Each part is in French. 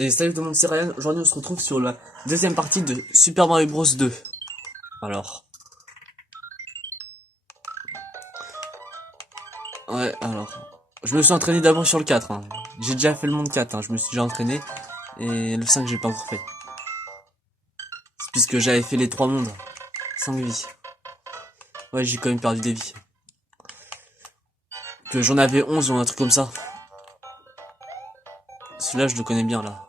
Et salut tout le monde, c'est Ryan. Aujourd'hui, on se retrouve sur la deuxième partie de Super Mario Bros 2. Alors. Ouais, alors. Je me suis entraîné d'abord sur le 4. Hein. J'ai déjà fait le monde 4. Hein. Je me suis déjà entraîné. Et le 5, j'ai pas encore fait. C'est puisque j'avais fait les 3 mondes. 5 vies. Ouais, j'ai quand même perdu des vies. Que j'en avais 11 ou un truc comme ça. Celui-là, je le connais bien, là.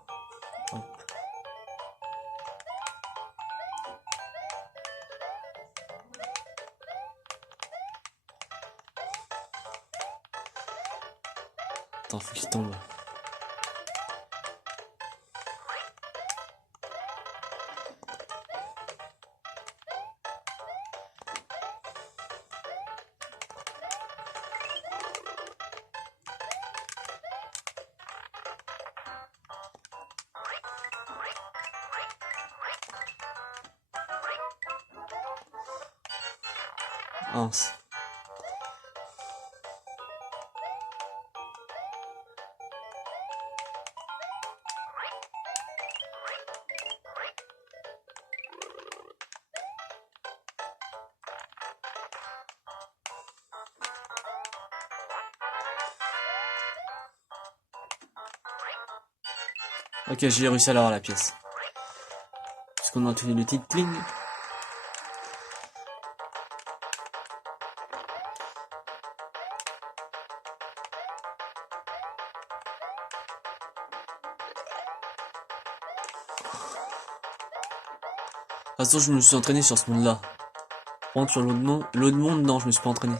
Attends, faut qu'il tombe. Mince. Ok, j'ai réussi à l'avoir la pièce. Parce qu'on a entendu le titre cling. De toute façon, je me suis entraîné sur ce monde-là. Par contre, sur l'autre monde, non, je me suis pas entraîné.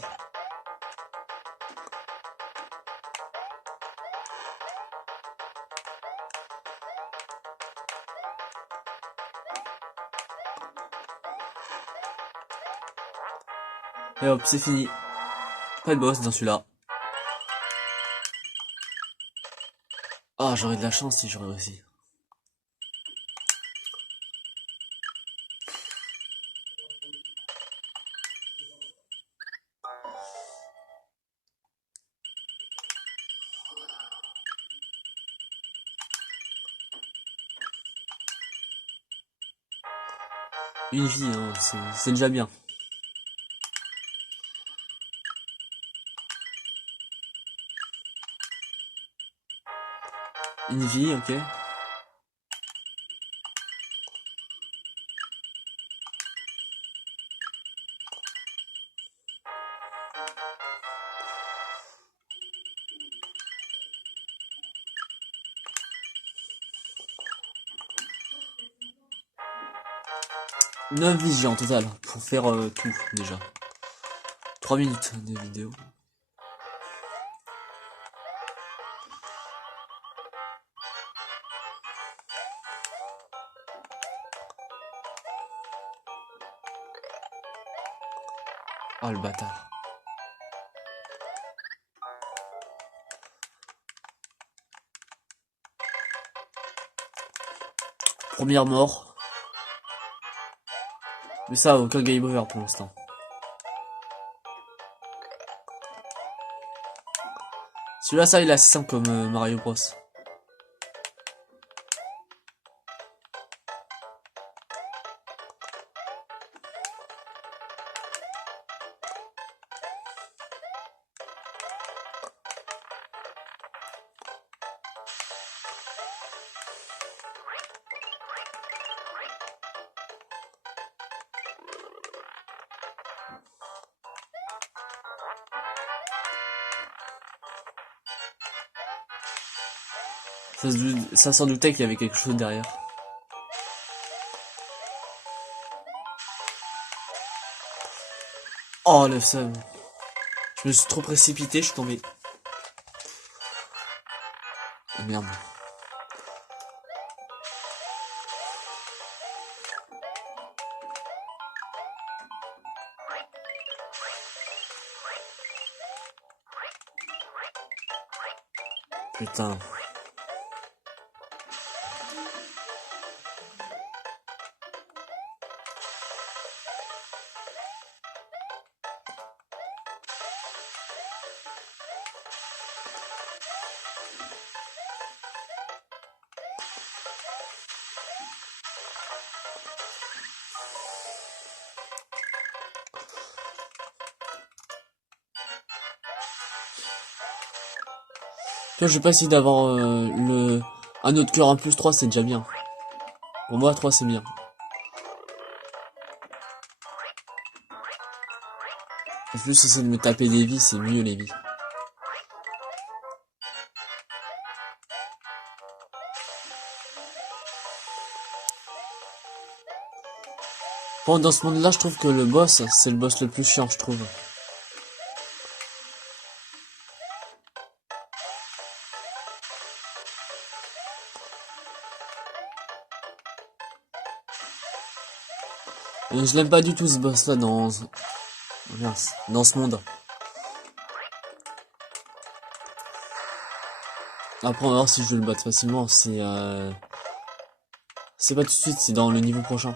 Et hop, c'est fini. Pas de boss dans celui-là. Ah, j'aurais de la chance si j'aurais réussi. Une vie, hein, c'est déjà bien. Une vie, ok. 9 vies en total, pour faire tout, déjà. 3 minutes de vidéo. Ah, le bâtard. Première mort. Mais ça, aucun game over pour l'instant. Celui-là, ça, il est assez simple comme Mario Bros. Ça s'en doutait qu'il y avait quelque chose derrière. Oh, le seum. Je me suis trop précipité, je suis tombé. Oh, merde. Putain. Toi, je vais pas essayer d'avoir un autre cœur en plus 3 c'est déjà bien. Pour moi, 3 c'est bien. En plus, essayer de me taper des vies, c'est mieux les vies. Bon, dans ce monde-là, je trouve que le boss, c'est le boss le plus chiant, je trouve. Je l'aime pas du tout ce boss-là mince, dans ce monde. Après, on va voir si je le bats facilement. C'est pas tout de suite, c'est dans le niveau prochain.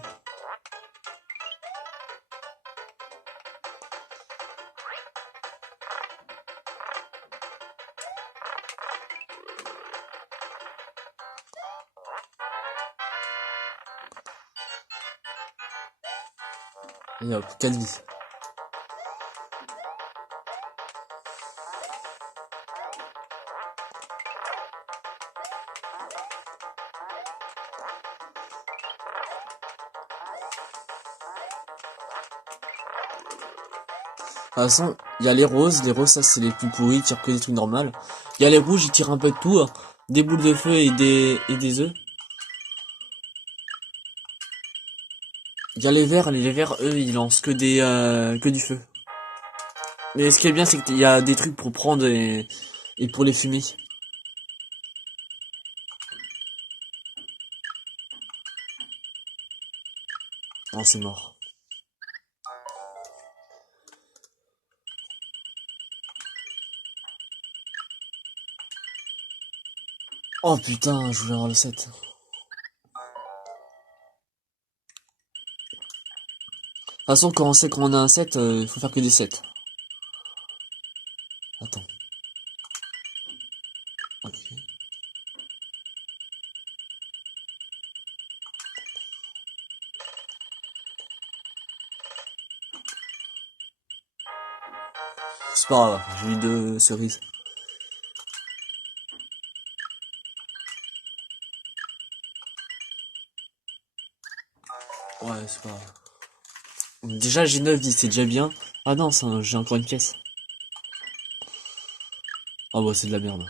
Et hop, 4 vies. De toute façon, il y a les roses ça c'est les plus pourris, ils tirent que des trucs normaux. Il y a les rouges, ils tirent un peu de tout, hein. Des boules de feu et des œufs. Il y a les verts, eux, ils lancent que du feu. Mais ce qui est bien, c'est qu'il y a des trucs pour prendre et pour les fumer. Non, c'est mort. Oh putain, je voulais avoir le 7. De toute façon, quand on sait qu'on a un 7, il faut faire que des 7. Attends. Ok. C'est pas grave, j'ai eu 2 cerises. Ouais, c'est pas grave. Déjà, j'ai 9 vies, c'est déjà bien. Ah non, j'ai encore une pièce. Ah bah, c'est de la merde.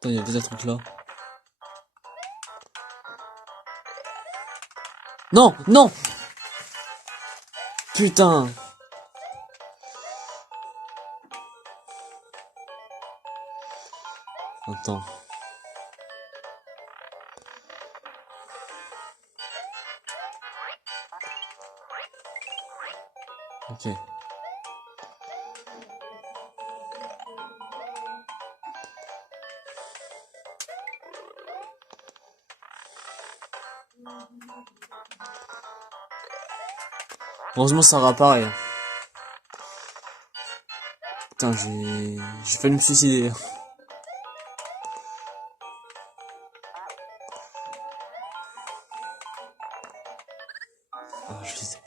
Putain, il y a des trucs là. Non, non! Putain! Attends. Ok. Heureusement, ça réapparaît. Putain, j'ai failli me suicider. Ah, je les ai.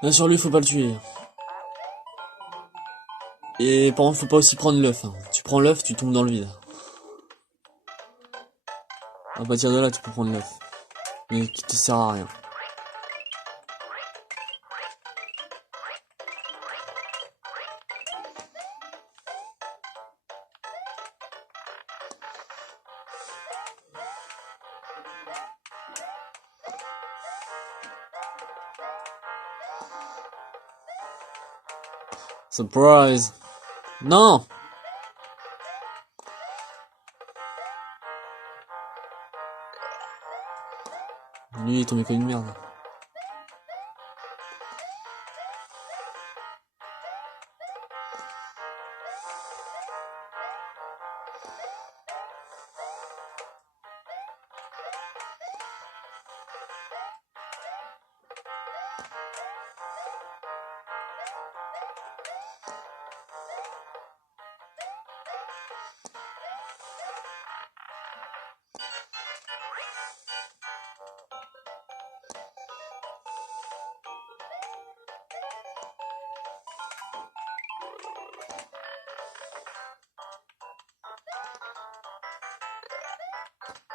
Bien sûr, lui, faut pas le tuer. Et par contre, faut pas aussi prendre l'œuf. Hein. Tu prends l'œuf, tu tombes dans le vide. À partir de là, tu peux prendre l'œuf. Mais qui te sert à rien. Surprise! Non! Lui, il est tombé comme une merde.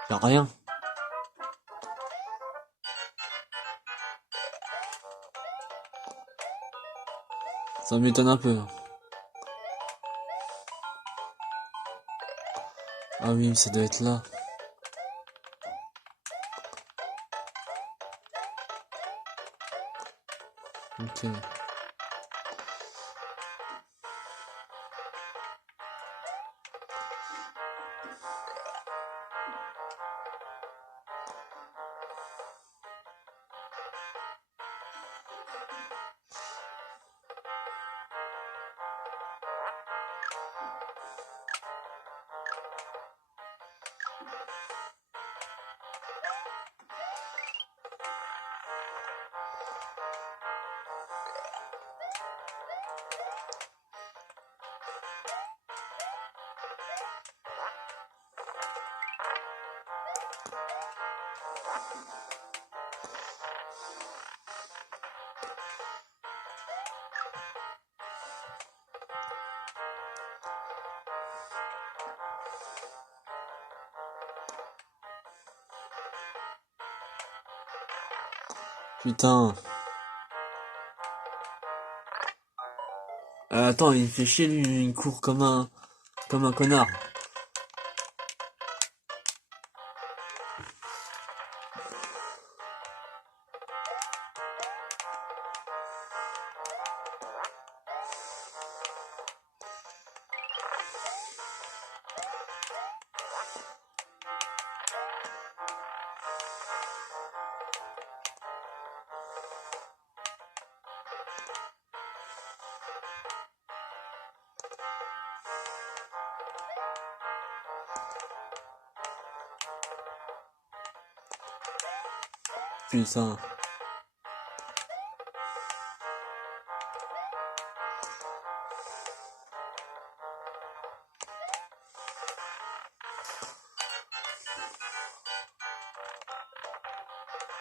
Y'a rien. Ça m'étonne un peu. Ah oui, ça doit être là. Ok. Putain. Attends, il me fait chier lui, il court comme un connard. Putain.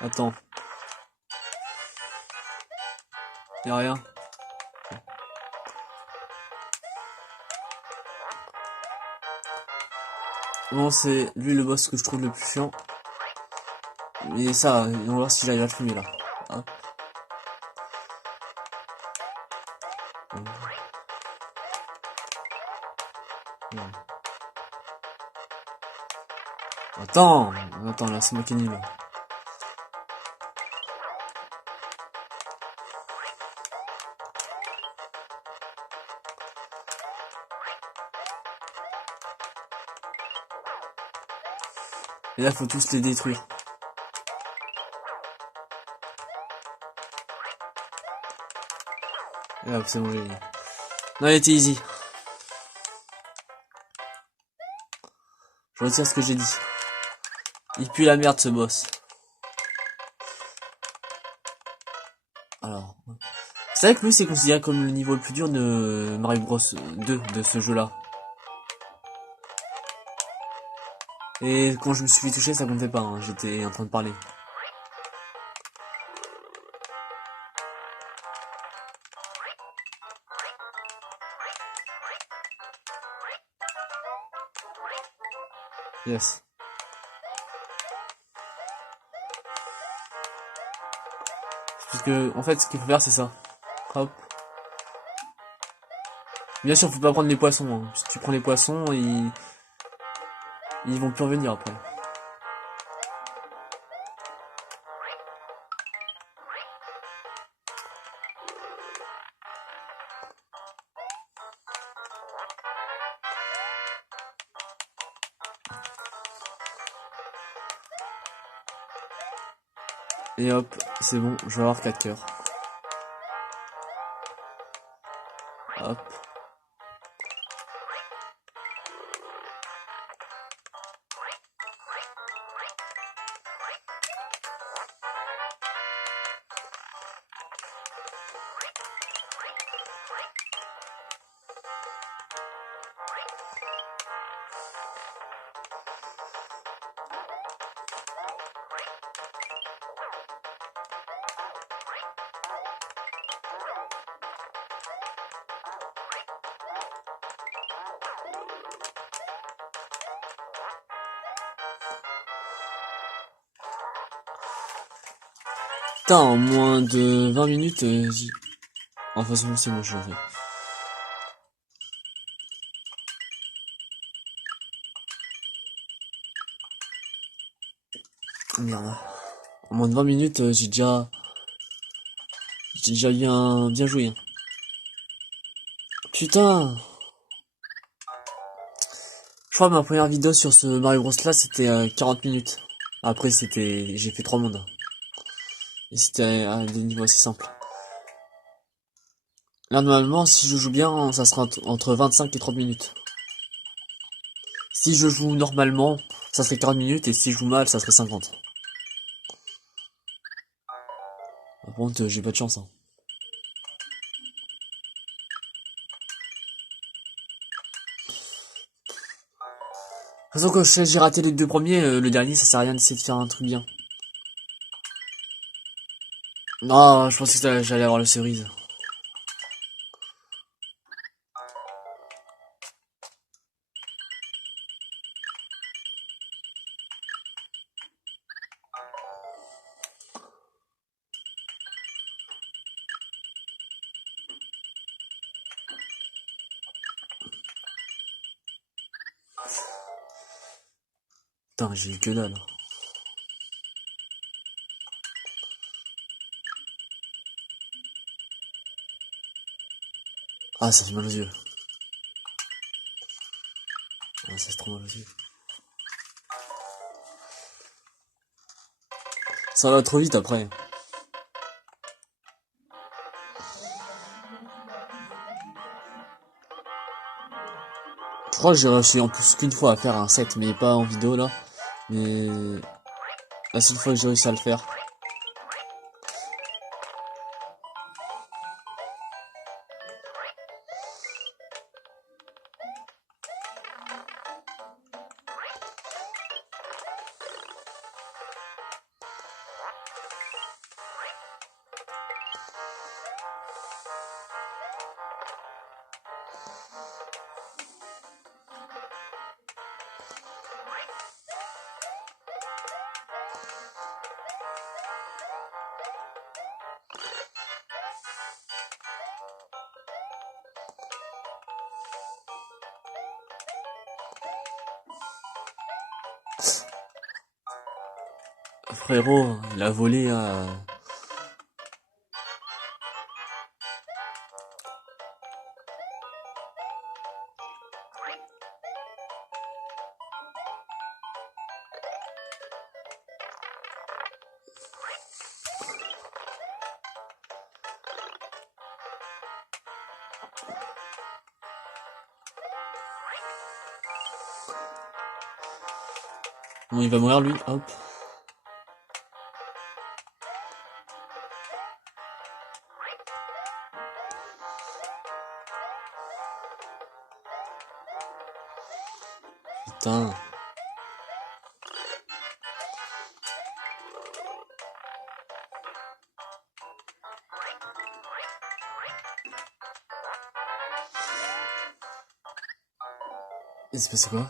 Attends. Y'a rien. Bon, c'est lui le boss que je trouve le plus chiant. Et ça, on va voir si j'arrive à le fumer là. Hop. Attends, attends, là c'est moi qui est nul. Et là, faut tous les détruire. Et là, c'est bon, j'ai gagné. Non, il était easy. Je retire ce que j'ai dit. Il pue la merde ce boss. Alors. C'est vrai que lui c'est considéré comme le niveau le plus dur de Mario Bros 2 de ce jeu là. Et quand je me suis fait toucher ça comptait pas, hein. J'étais en train de parler. Yes. Parce que en fait ce qu'il faut faire c'est ça. Hop. Bien sûr faut pas prendre les poissons, hein. Si tu prends les poissons ils vont plus revenir après. Et hop, c'est bon, je vais avoir 4 cœurs. Hop. Putain, en moins de 20 minutes, enfin, c'est bon, je l'ai fait. Merde. En moins de 20 minutes, j'ai déjà bien joué. Hein. Putain. Je crois que ma première vidéo sur ce Mario Bros là, c'était 40 minutes. Après, j'ai fait 3 mondes. Et c'était à des niveaux assez simples. Là, normalement, si je joue bien, ça sera entre 25 et 30 minutes. Si je joue normalement, ça serait 40 minutes, et si je joue mal, ça serait 50. Par contre, j'ai pas de chance. Hein. De toute façon, quand j'ai raté les 2 premiers, le dernier, ça sert à rien d'essayer de faire un truc bien. Non, je pensais que j'allais avoir la cerise. Putain, j'ai eu que dalle. Ah, ça fait mal aux yeux. Ah, ça fait trop mal aux yeux. Ça va trop vite après. Je crois que j'ai réussi en plus qu'une fois à faire un set, mais pas en vidéo là. Mais la seule fois que j'ai réussi à le faire. Frérot, il a volé à... Bon, il va mourir lui, hop. Putain. Il s'est passé quoi?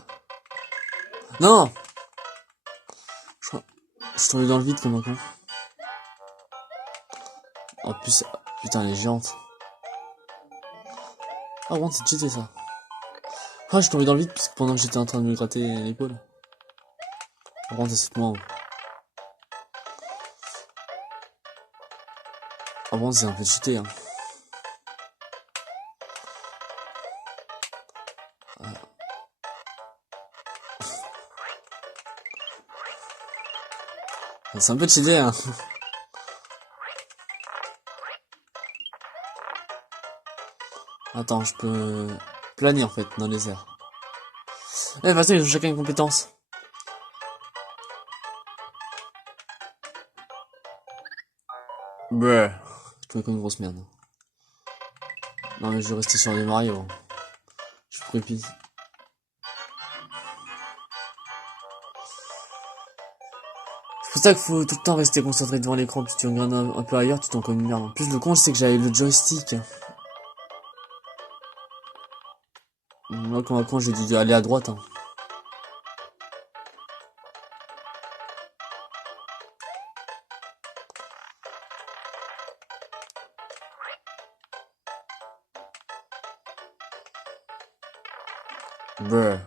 Non! Je suis tombé dans le vide comme un con. En plus, putain, elle est géante. Ah bon, c'est cheaté ça. Ah, je suis tombé dans le vide pendant que j'étais en train de me gratter l'épaule. Par contre, c'est moi. Ah bon, c'est un peu cheaté, hein. C'est un peu cheaté, hein. Attends, je peux planer en fait dans les airs. Eh, vas-y, ils ont chacun une compétence. Bruh. Je trouve comme une grosse merde. Non mais je vais rester sur les Mario. Je pourrais plus. C'est pour ça qu'il faut tout le temps rester concentré devant l'écran, puis tu regardes un peu ailleurs, tu t'en comme une merde. En plus, le con, c'est que j'avais le joystick. Moi, quand j'ai dû aller à droite. Hein. Bruh.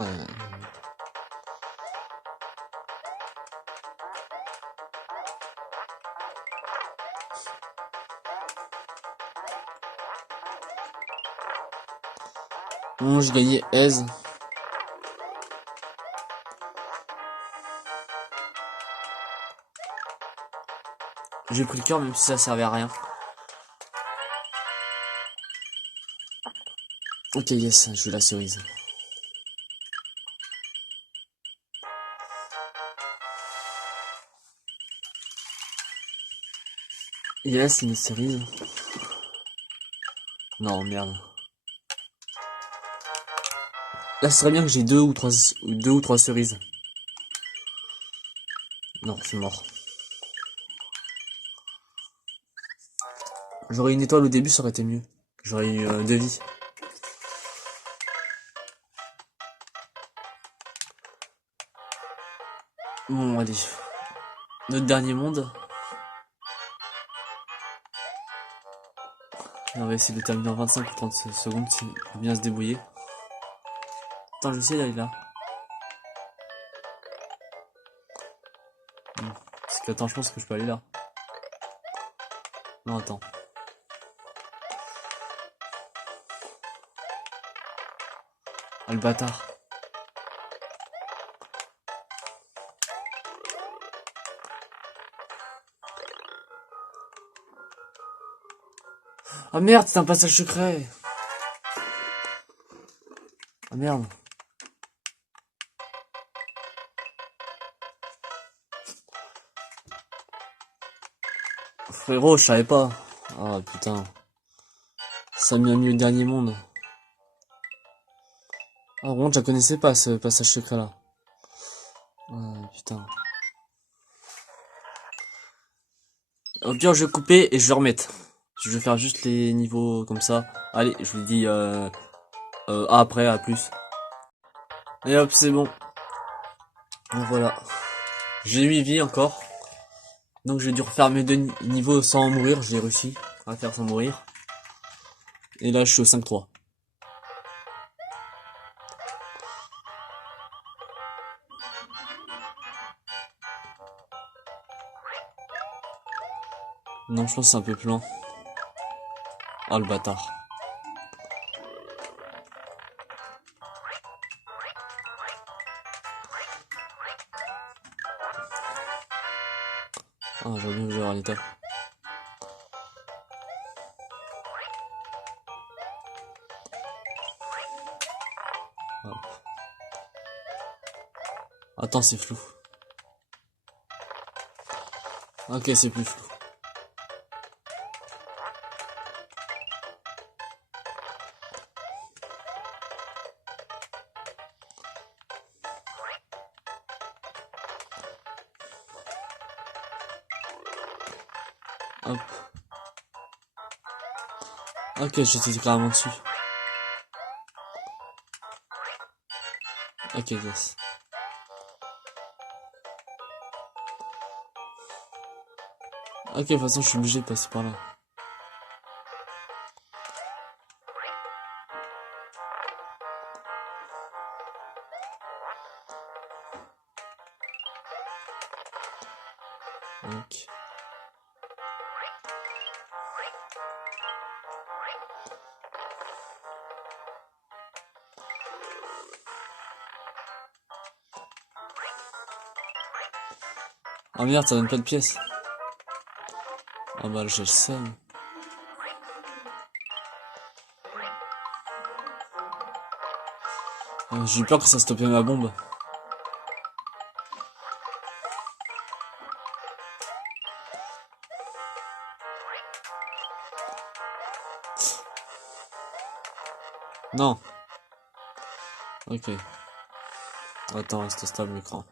Ouais. Bon, j'ai gagné aise. J'ai pris le cœur même si ça servait à rien. Ok, yes, je veux la cerise. Yes, une cerise. Non, merde. Là, ce serait bien que j'ai deux ou trois cerises. Non, c'est mort. J'aurais une étoile au début, ça aurait été mieux. J'aurais eu 2 vies. Bon, allez. Notre dernier monde. Et on va essayer de terminer en 25 ou 30 secondes pour bien se débrouiller. Attends, je vais essayer d'aller là. Parce que, attends, je pense que je peux aller là. Non, attends. Ah, le bâtard. Ah merde, c'est un passage secret. Ah merde. Frérot, je savais pas. Ah putain. Ça m'a mis au dernier monde. Ah, vraiment, je la connaissais pas ce passage secret là. Ah putain. Au pire, je vais couper et je vais remettre. Je vais faire juste les niveaux comme ça. Allez, je vous dis à après, à plus. Et hop, c'est bon. Et voilà. J'ai 8 vies encore. Donc j'ai dû refaire mes 2 niveaux sans mourir. J'ai réussi à faire sans mourir. Et là, je suis au 5-3. Non, je pense que c'est un peu plus lent. Oh le bâtard. Ah, j'aurais bien voulu avoir l'étape. Hop. Attends, c'est flou. Ok, c'est plus flou. Hop. Ok, j'étais carrément dessus. Ok, yes. Ok, de toute façon, je suis obligé de passer par là. Ok. Ah merde, ça donne pas de pièces. Ah bah j'ai le seum. J'ai eu peur que ça stoppait ma bombe. Non. Ok. Attends, reste stable l'écran.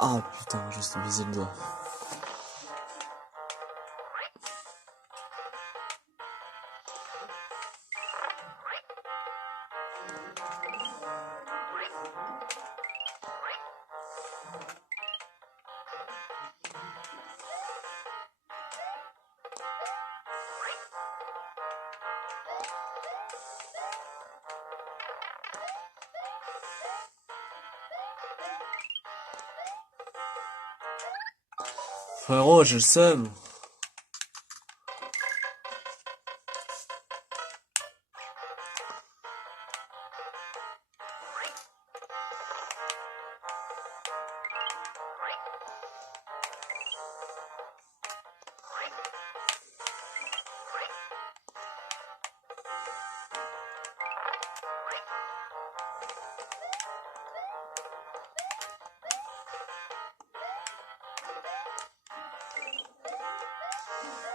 Ah putain, juste visé le doigt. Frérot, j'ai le seum.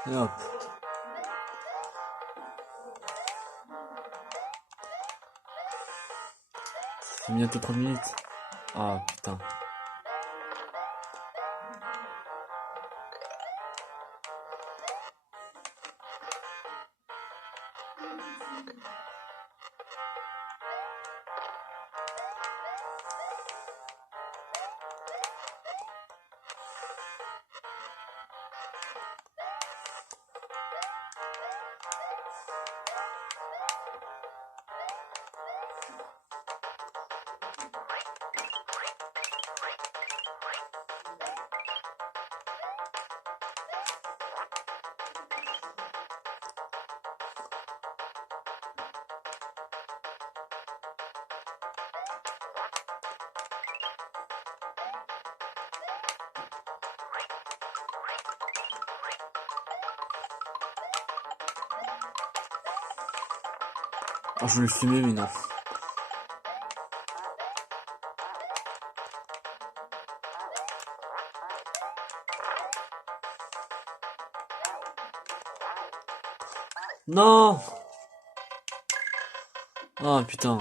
Et hop. Ça fait bientôt 3 minutes. Ah putain. Ah, je voulais le fumer, mais non. Non. Ah putain.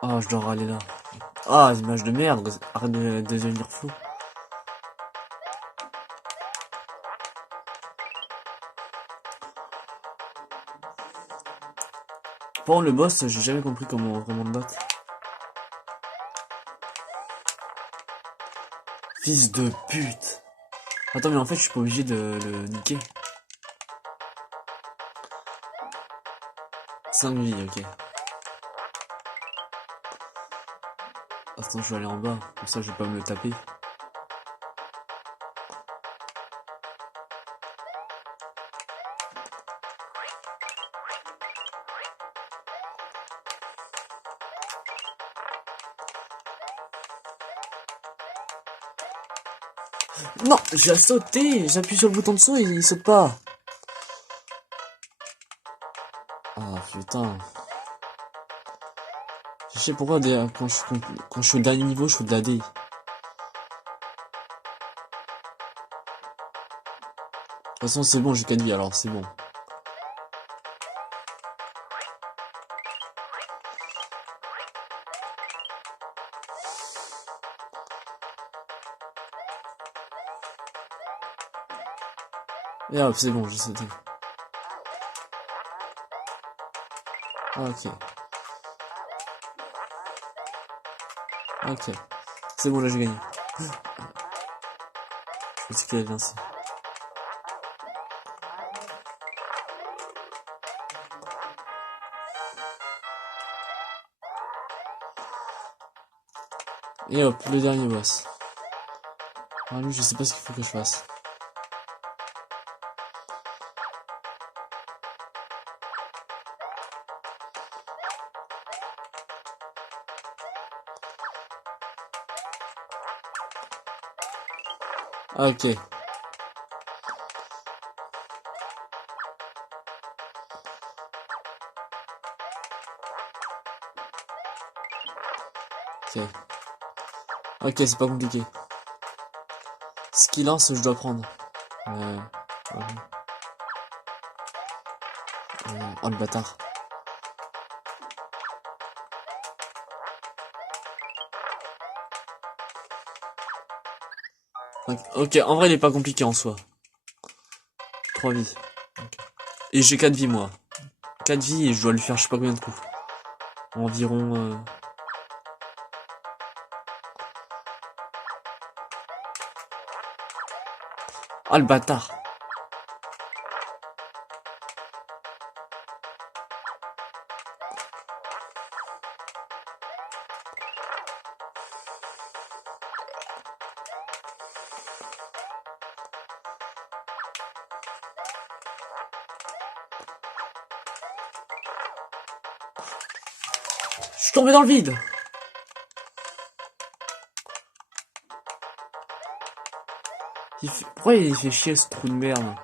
Ah, je dois râler là. Ah, image de merde. Arrête de devenir fou. Bon, le boss, j'ai jamais compris comment le battre. Fils de pute. Attends, mais en fait, je suis pas obligé de le niquer. 5 vies, ok. Attends, je vais aller en bas. Comme ça, je vais pas me le taper. Non, j'ai sauté. J'appuie sur le bouton de saut et il saute pas. Ah putain. Je sais pourquoi quand je suis au dernier niveau, je fais de la DI. De toute façon, c'est bon, j'ai 4 vies, alors c'est bon. Et hop, c'est bon, j'ai sauté. Ah, ok. Ok. C'est bon, là j'ai gagné. Je pensais qu'il avait lancé. Et hop, le dernier boss. Ah, lui, je sais pas ce qu'il faut que je fasse. Ah, ok. Ok. Ok, c'est pas compliqué. Ce qu'il lance, je dois prendre. Euh... Oh le bâtard. Ok, en vrai il est pas compliqué en soi. 3 vies. Et j'ai 4 vies moi. 4 vies et je dois lui faire je sais pas combien de coups. Environ... Ah le bâtard. Je suis tombé dans le vide. Pourquoi il fait chier ce trou de merde?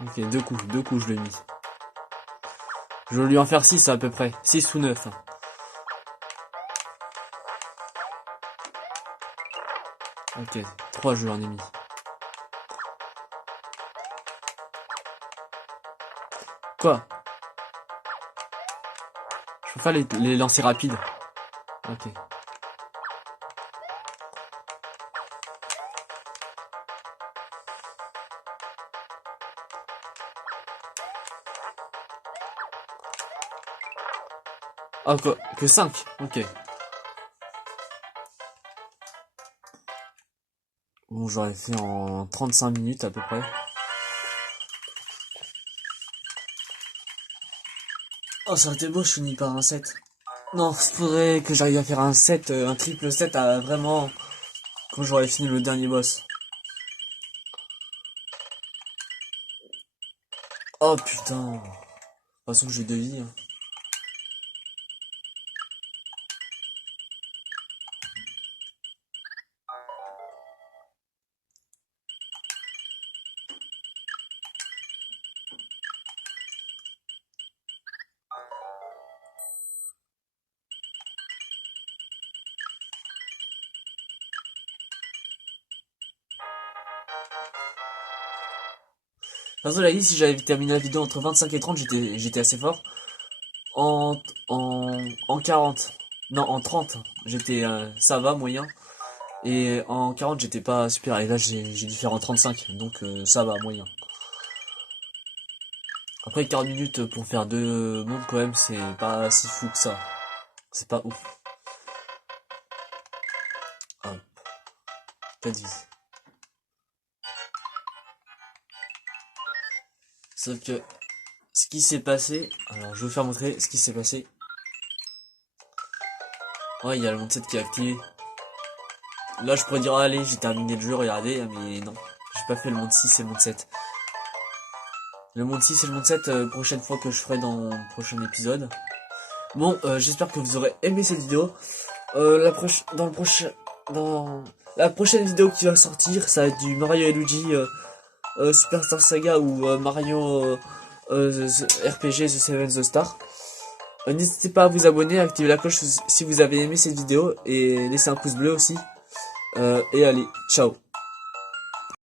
Ok, deux coups je l'ai mis. Je vais lui en faire 6 à peu près. 6 ou 9. Ok, 3 je lui en ai mis. Quoi? Je peux pas les lancer rapides. Ok. Ah quoi? Que 5? Ok. Bon, j'aurais fait en 35 minutes à peu près. Oh, ça aurait été beau, je finis par un 7. Non, faudrait que j'arrive à faire un 7, un triple 7 à vraiment... Quand j'aurais fini le dernier boss. Oh putain. De toute façon, j'ai 2 vies. Hein. De toute façon, la liste, si j'avais terminé la vidéo entre 25 et 30, j'étais assez fort. En 40. Non, en 30, j'étais ça va, moyen. Et en 40, j'étais pas super. Et là, j'ai dû faire en 35, donc ça va, moyen. Après, 40 minutes pour faire 2 mondes, quand même, c'est pas si fou que ça. C'est pas ouf. Hop, 4 vies. Sauf que ce qui s'est passé. Alors, je vais vous faire montrer ce qui s'est passé. Ouais, il y a le monde 7 qui est activé. Là, je pourrais dire, allez, j'ai terminé le jeu, regardez, mais non. J'ai pas fait le monde 6 et le monde 7. Le monde 6 et le monde 7, prochaine fois que je ferai dans le prochain épisode. Bon, j'espère que vous aurez aimé cette vidéo. Dans la prochaine vidéo qui va sortir, ça va être du Mario et Luigi Superstar Saga ou Mario RPG The Seven the Star. N'hésitez pas à vous abonner, à activer la cloche si vous avez aimé cette vidéo et laissez un pouce bleu aussi. Et allez, ciao.